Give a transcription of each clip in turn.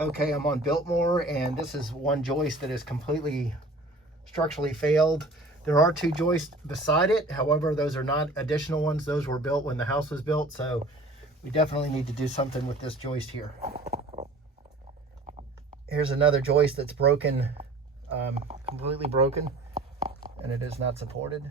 Okay, I'm on Biltmore, and this is one joist that is completely structurally failed. There are two joists beside it. However, those are not additional ones. Those were built when the house was built, so we definitely need to do something with this joist here. Here's another joist that's broken, completely broken, and it is not supported.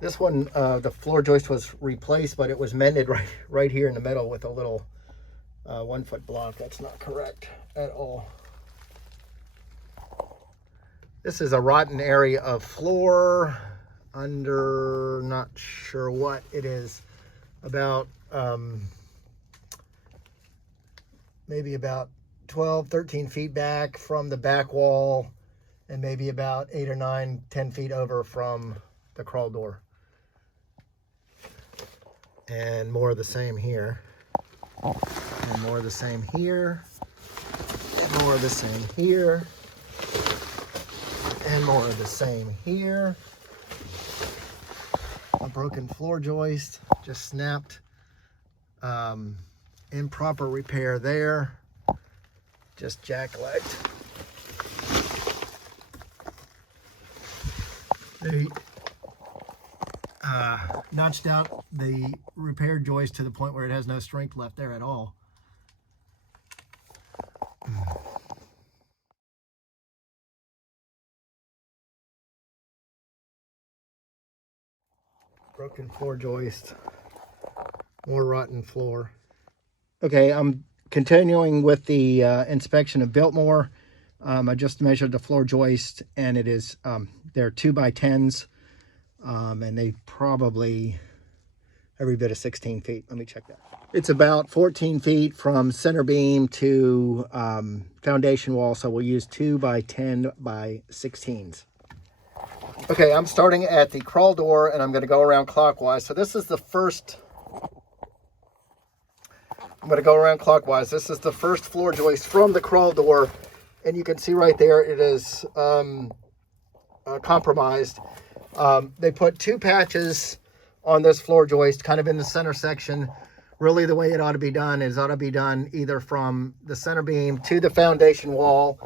This one, the floor joist was replaced, but it was mended right here in the middle with a little 1 foot block. That's not correct at all. This is a rotten area of floor under, not sure what it is, about maybe about 12, 13 feet back from the back wall, and maybe about 8 or 9, 10 feet over from the crawl door. And more of the same here. And more of the same here. And more of the same here. And more of the same here. A broken floor joist, just snapped. Improper repair there. Just jacklegged. They notched out the repaired joist to the point where it has no strength left there at all. Broken floor joist, more rotten floor. Okay, I'm continuing with the inspection of Biltmore. I just measured the floor joist, and it is, they're 2x10s, and they probably every bit of 16 feet. Let me check that. It's about 14 feet from center beam to foundation wall, so we'll use 2x10x16s. Okay, I'm starting at the crawl door, and I'm going to go around clockwise. So this is the first, I'm going to go around clockwise. This is the first floor joist from the crawl door, and you can see right there it is compromised. They put 2 patches on this floor joist, kind of in the center section. Really, the way it ought to be done is either from the center beam to the foundation wall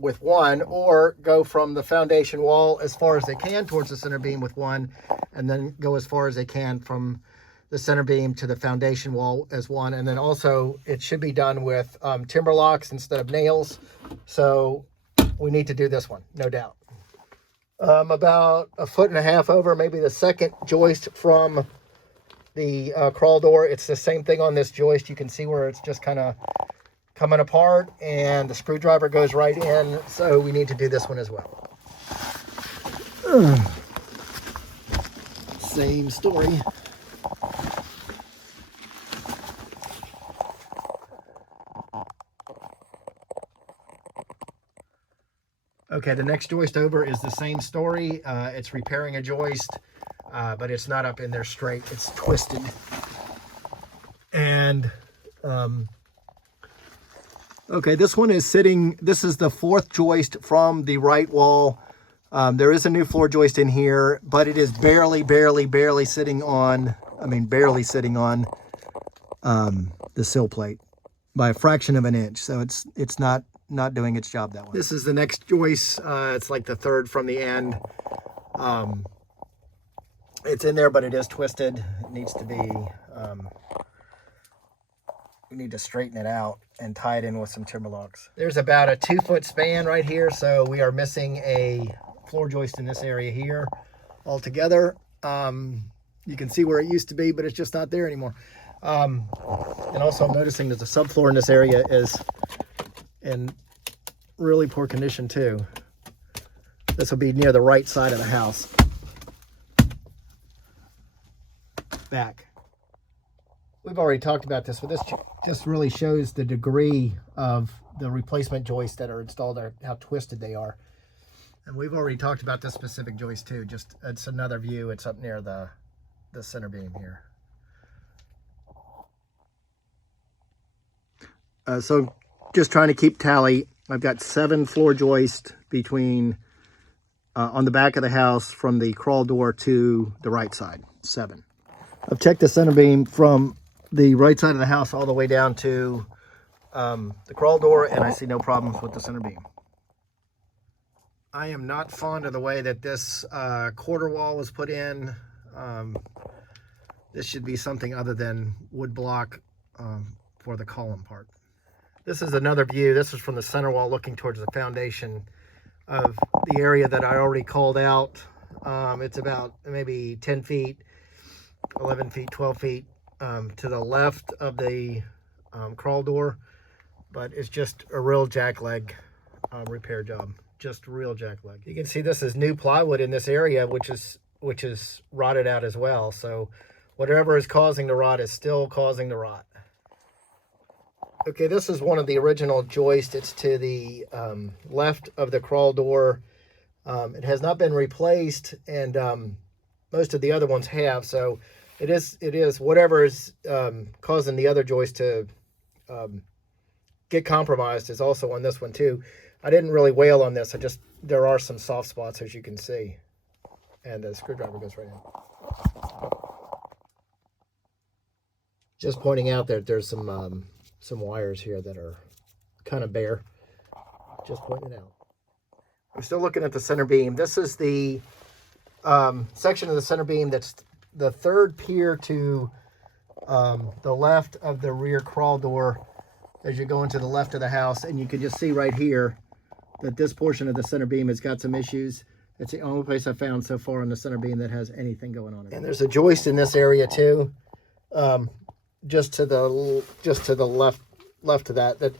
with 1, or go from the foundation wall as far as they can towards the center beam with 1, and then go as far as they can from the center beam to the foundation wall as 1. And then also it should be done with timber locks instead of nails. So we need to do this one, no doubt. About 1.5 foot over, maybe the second joist from the crawl door. It's the same thing on this joist. You can see where it's just kind of coming apart, and the screwdriver goes right in. So we need to do this one as well. Same story. Okay, the next joist over is the same story. It's repairing a joist, but it's not up in there straight. It's twisted. And, okay, this one is sitting, this is the 4th joist from the right wall. There is a new floor joist in here, but it is barely sitting on, barely sitting on the sill plate by a fraction of an inch. So it's not doing its job that way. This is the next joist. It's like the 3rd from the end. It's in there, but it is twisted. It needs to be, we need to straighten it out and tie it in with some timber locks. There's about a 2-foot span right here, so we are missing a floor joist in this area here altogether. You can see where it used to be, but it's just not there anymore. And also I'm noticing that the subfloor in this area is in really poor condition too. This will be near the right side of the house. Back. We've already talked about this, but this just really shows the degree of the replacement joists that are installed, how twisted they are. And we've already talked about this specific joist too. Just, it's another view. It's up near the center beam here. So just trying to keep tally. I've got 7 floor joists between on the back of the house from the crawl door to the right side. 7. I've checked the center beam from the right side of the house all the way down to the crawl door, and I see no problems with the center beam. I am not fond of the way that this quarter wall was put in. This should be something other than wood block for the column part. This is another view. This is from the center wall looking towards the foundation of the area that I already called out. It's about maybe 10 feet, 11 feet, 12 feet to the left of the crawl door, but it's just a real jackleg repair job. Just real jackleg. You can see this is new plywood in this area, which is rotted out as well. So whatever is causing the rot is still causing the rot. Okay, this is one of the original joists. It's to the left of the crawl door. It has not been replaced, and most of the other ones have. So it is whatever is causing the other joist to get compromised is also on this one too. I didn't really wail on this. There are some soft spots, as you can see, and the screwdriver goes right in. Just pointing out that there's some wires here that are kind of bare. Just pointing it out. I'm still looking at the center beam. This is the section of the center beam that's the third pier to the left of the rear crawl door as you go into the left of the house, and you can just see right here that this portion of the center beam has got some issues. It's the only place I've found so far on the center beam that has anything going on. And there's a joist in this area too, just to the left of that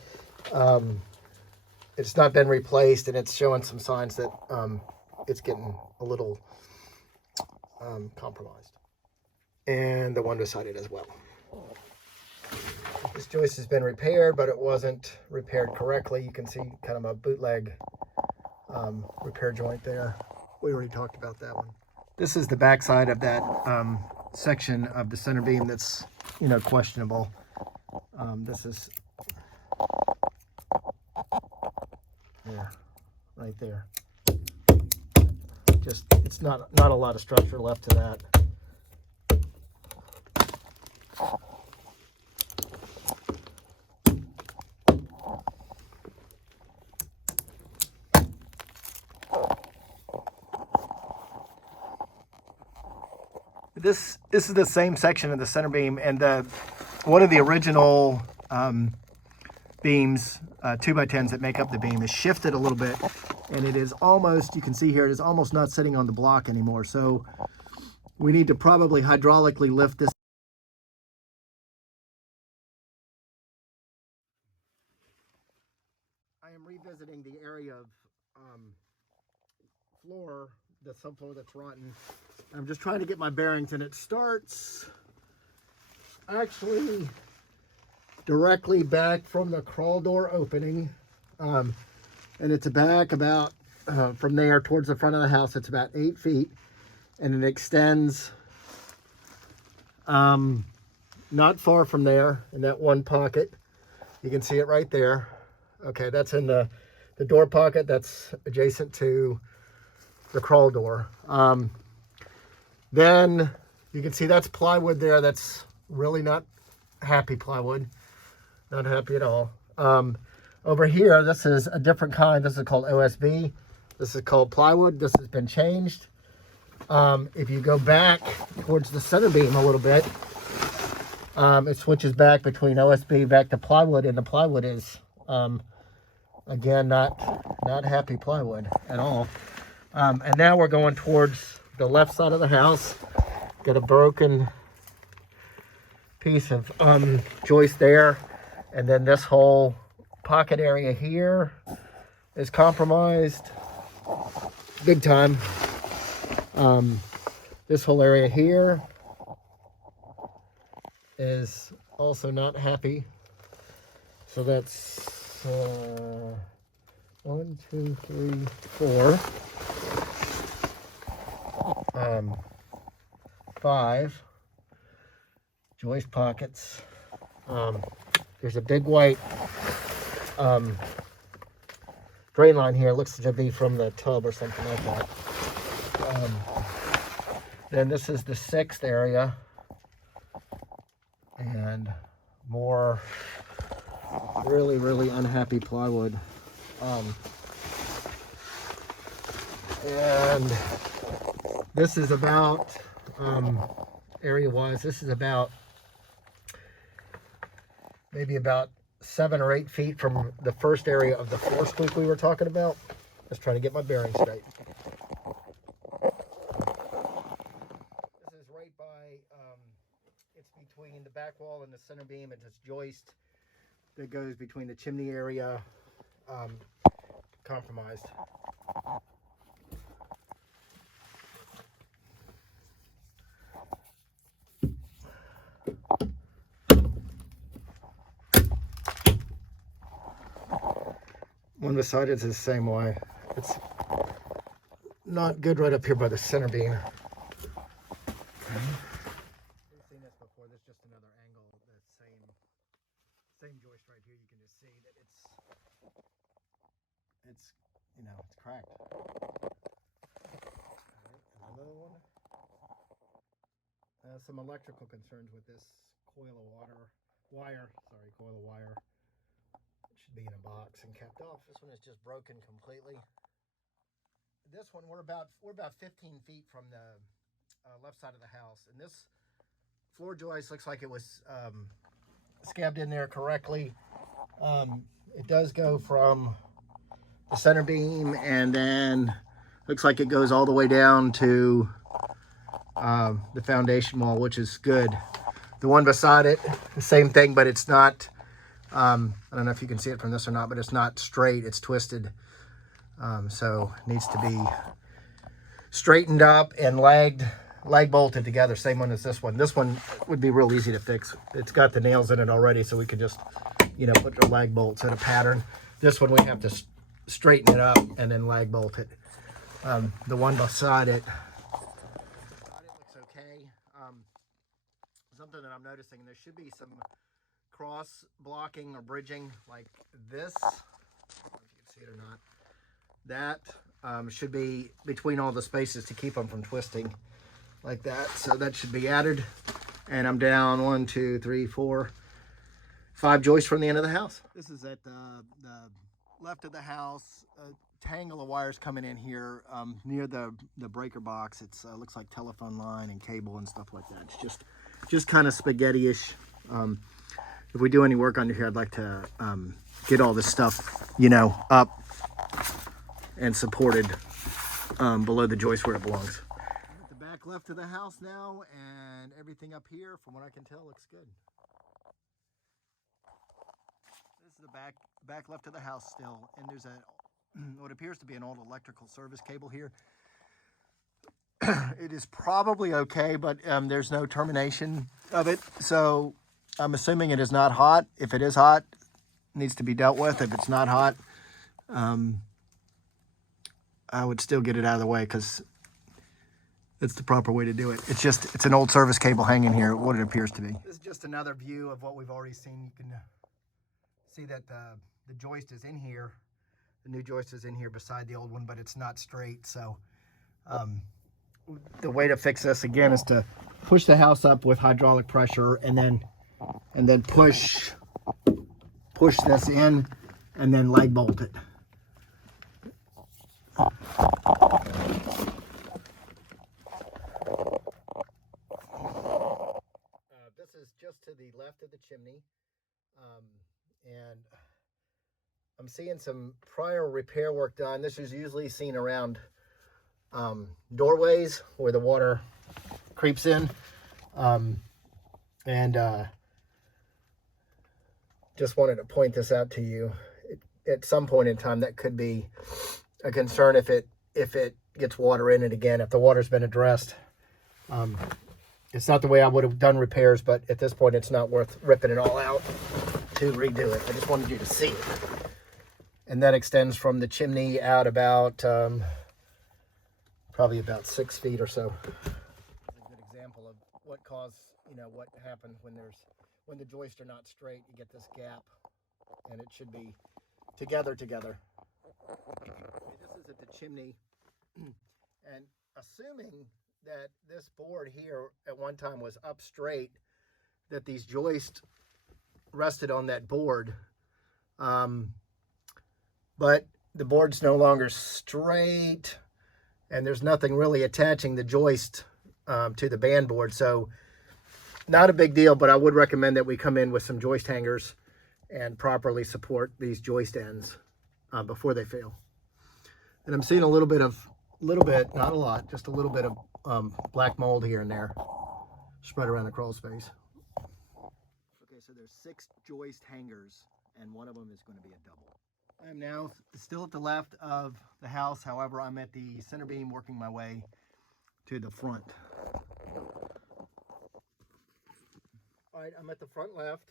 it's not been replaced, and it's showing some signs that it's getting a little compromised. And the one beside it as well. This joist has been repaired, but it wasn't repaired correctly. You can see kind of a bootleg repair joint there. We already talked about that one. This is the back side of that section of the center beam that's, questionable. This is there, right there. Just, it's not a lot of structure left to that. This is the same section of the center beam, and one of the original beams, 2x10s that make up the beam, is shifted a little bit, and it is almost, you can see here, it is almost not sitting on the block anymore. So we need to probably hydraulically lift this. I am revisiting the area of floor, the subfloor that's rotten. I'm just trying to get my bearings, and it starts actually directly back from the crawl door opening, and it's back about from there towards the front of the house. It's about 8 feet, and it extends not far from there in that one pocket. You can see it right there. Okay, that's in the door pocket that's adjacent to the crawl door. Then you can see that's plywood there. That's really not happy plywood. Not happy at all. Over here, this is a different kind. This is called OSB. This is called plywood. This has been changed. If you go back towards the center beam a little bit, it switches back between OSB back to plywood, and the plywood is, again, not happy plywood at all. And now we're going towards the left side of the house. Got a broken piece of joist there, and then this whole pocket area here is compromised big time. This whole area here is also not happy. So that's 1, 2, 3, 4, 5 joist pockets. There's a big white drain line here. It looks to be from the tub or something like that. Then this is the 6th area, and more Really, really unhappy plywood. And this is about, area-wise, this is about, maybe about 7 or 8 feet from the first area of the floor squeak we were talking about. Let's try to get my bearings straight. This is right by, it's between the back wall and the center beam. It's this joist that goes between the chimney area, compromised. One beside it's the same way. It's not good right up here by the center beam. We've seen this before. There's just another angle. The same joist right here. You can just see that it's you know, it's cracked. Another one. Some electrical concerns with this coil of wire. It should be in a box and kept off. This one is just broken completely. This one we're about 15 feet from the left side of the house, and this floor joist looks like it was scabbed in there correctly. It does go from the center beam, and then looks like it goes all the way down to the foundation wall, which is good. The one beside it, the same thing, but it's not, I don't know if you can see it from this or not, but it's not straight, it's twisted. So it needs to be straightened up and lag bolted together. Same one as this one. This one would be real easy to fix. It's got the nails in it already, so we could just, you know, put the lag bolts in a pattern. This one we have to straighten it up and then lag bolt it. The one beside it looks okay. Something that I'm noticing, there should be some cross blocking or bridging like this. I don't know if you can see it or not. That should be between all the spaces to keep them from twisting like that. So that should be added. And I'm down 1, 2, 3, 4, 5 joists from the end of the house. This is at the left of the house. A tangle of wires coming in here near the breaker box. It's looks like telephone line and cable and stuff like that. It's just kind of spaghetti-ish. If we do any work under here, I'd like to get all this stuff, you know, up and supported below the joist where it belongs. At the back left of the house now, and everything up here, from what I can tell, looks good. This is the back left of the house still, and there's what appears to be an old electrical service cable here. It is probably okay, but there's no termination of it, so I'm assuming it is not hot. If it is hot, it needs to be dealt with. If it's not hot, I would still get it out of the way because it's the proper way to do it. It's an old service cable hanging here, what it appears to be. This is just another view of what we've already seen. You can see that the joist is in here. The new joist is in here beside the old one, but it's not straight. So the way to fix this again is to push the house up with hydraulic pressure and then push this in and then lag bolt it. This is just to the left of the chimney, and I'm seeing some prior repair work done. This is usually seen around doorways where the water creeps in, and just wanted to point this out to you. At some point in time, that could be a concern if it gets water in it again, if the water's been addressed. It's not the way I would have done repairs, but at this point it's not worth ripping it all out to redo it. I just wanted you to see it. And that extends from the chimney out about probably about 6 feet or so. It's a good example of what caused, you know, what happened when the joists are not straight. You get this gap, and it should be together. Okay, this is at the chimney, and assuming that this board here at one time was up straight, that these joists rested on that board, But the board's no longer straight, and there's nothing really attaching the joist to the band board. So not a big deal, but I would recommend that we come in with some joist hangers and properly support these joist ends before they fail. And I'm seeing a little bit, not a lot, just a little bit of black mold here and there spread around the crawl space. Okay, so there's 6 joist hangers, and one of them is going to be a double. I am now still at the left of the house. However, I'm at the center beam working my way to the front. All right, I'm at the front left,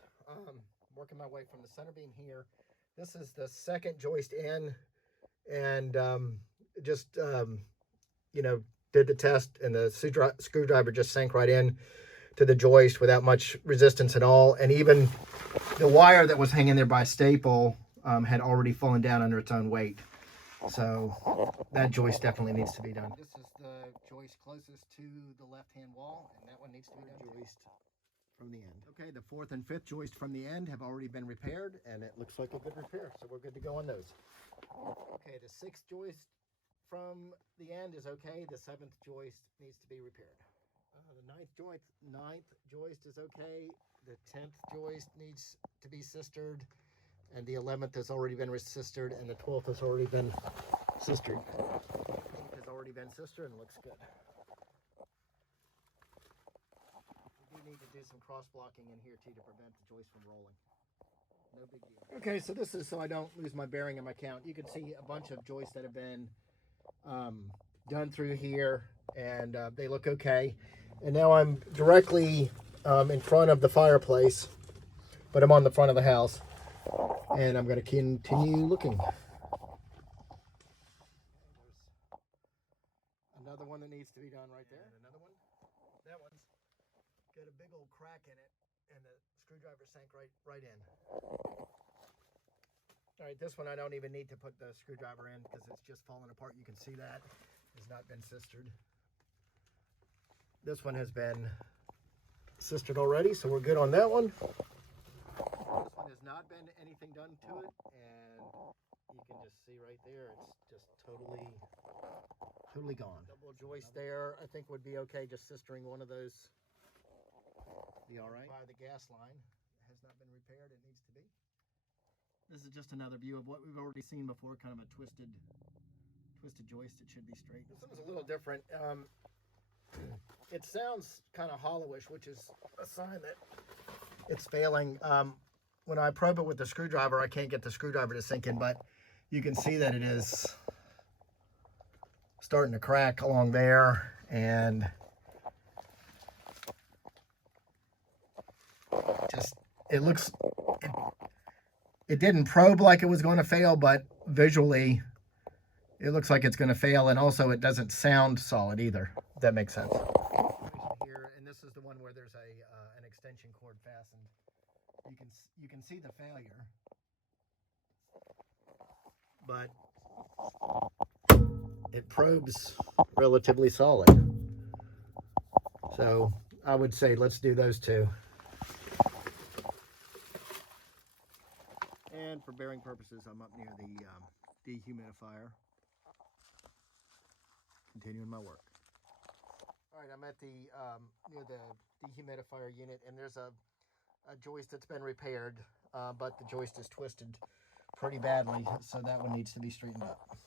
working my way from the center beam here. This is the second joist in, and you know, did the test, and the screwdriver just sank right in to the joist without much resistance at all. And even the wire that was hanging there by staple had already fallen down under its own weight. So that joist definitely needs to be done. This is the joist closest to the left-hand wall, and that one needs to be done. Joist from the end. Okay, the 4th and 5th joist from the end have already been repaired, and it looks like a good repair, so we're good to go on those. Okay, the 6th joist from the end is okay. The 7th joist needs to be repaired. The 9th joist is okay. The 10th joist needs to be sistered, and the 11th has already been sistered, and the 12th has already been sistered. The 8th has already been sistered and looks good. We do need to do some cross blocking in here too to prevent the joist from rolling. No big deal. Okay, so this is so I don't lose my bearing in my count. You can see a bunch of joists that have been done through here, and they look okay. And now I'm directly in front of the fireplace, but I'm on the front of the house, and I'm going to continue looking. There's another one that needs to be done right there. And another one. That one's got a big old crack in it, and the screwdriver sank right in. All right, this one I don't even need to put the screwdriver in because it's just falling apart. You can see that has not been sistered. This one has been sistered already, so we're good on that one. This one has not been anything done to it, and you can just see right there, it's just totally gone. Double joist there, I think would be okay. Just sistering one of those, be all right. By the gas line, it has not been repaired. It needs to be. This is just another view of what we've already seen before, kind of a twisted joist. It should be straight. This one's a little different. It sounds kind of hollowish, which is a sign that it's failing. When I probe it with the screwdriver, I can't get the screwdriver to sink in, but you can see that it is starting to crack along there, and just it didn't probe like it was going to fail, but visually it looks like it's going to fail, and also it doesn't sound solid either, if that makes sense. Here, and this is the one where there's an extension cord fastened. You can see the failure, but it probes relatively solid. So I would say let's do those two. And for bearing purposes, I'm up near the dehumidifier, continuing my work. All right, I'm at the near the dehumidifier unit, and there's a joist that's been repaired, but the joist is twisted pretty badly, so that one needs to be straightened up.